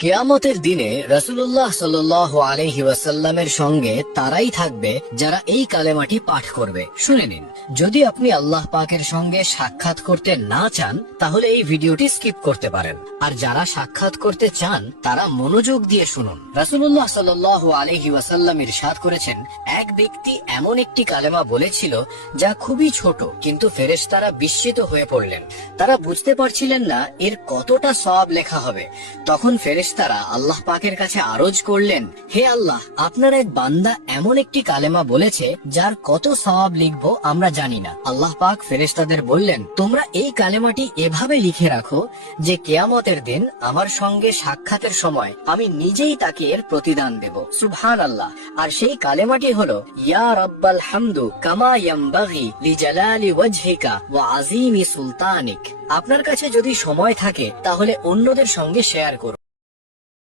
কিয়ামতের দিনে রাসূলুল্লাহ সাল্লাল্লাহু আলাইহি ওয়াসাল্লামের সঙ্গে তারাই থাকবে যারা এই কালেমাটি পাঠ করবে। শুনে নিন, যদি আপনি আল্লাহ পাকের সঙ্গে সাক্ষাৎ করতে না চান তাহলে এই ভিডিওটি স্কিপ করতে পারেন, আর যারা সাক্ষাৎ করতে চান তারা মনোযোগ দিয়ে শুনুন। রাসূলুল্লাহ সাল্লাল্লাহু আলাইহি ওয়াসাল্লাম ইরশাদ করেছেন, এক ব্যক্তি এমন একটি কালেমা বলেছিল যা খুবই ছোট, কিন্তু ফেরেশতারা বিস্মিত হয়ে পড়লেন। তারা বুঝতে পারছিলেন না এর কতটা সওয়াব লেখা হবে। তখন ফেরেশতারা আল্লাহ পাকের কাছে আরজ করলেন, হে আল্লাহ, আপনার এক বান্দা এমন একটি কালেমা বলেছে যার কত সওয়াব লিখবো আমরা জানি না। আল্লাহ পাক ফেরেশতাদের বললেন, তোমরা এই কালেমাটি এভাবে লিখে রাখো যে কিয়ামতের দিন আমার সঙ্গে সাক্ষাতের সময় আমি নিজেই তাকে এর প্রতিদান দেব। সুবহানাল্লাহ। আর সেই কালেমাটি হলো, ইয়া রাব্বাল হামদু কামা ইয়ামবাগি লিজালালি ওয়াজহিকা ওয়া আযীমি সুলতানিক। আপনার কাছে যদি সময় থাকে তাহলে অন্যদের সঙ্গে শেয়ার করুন।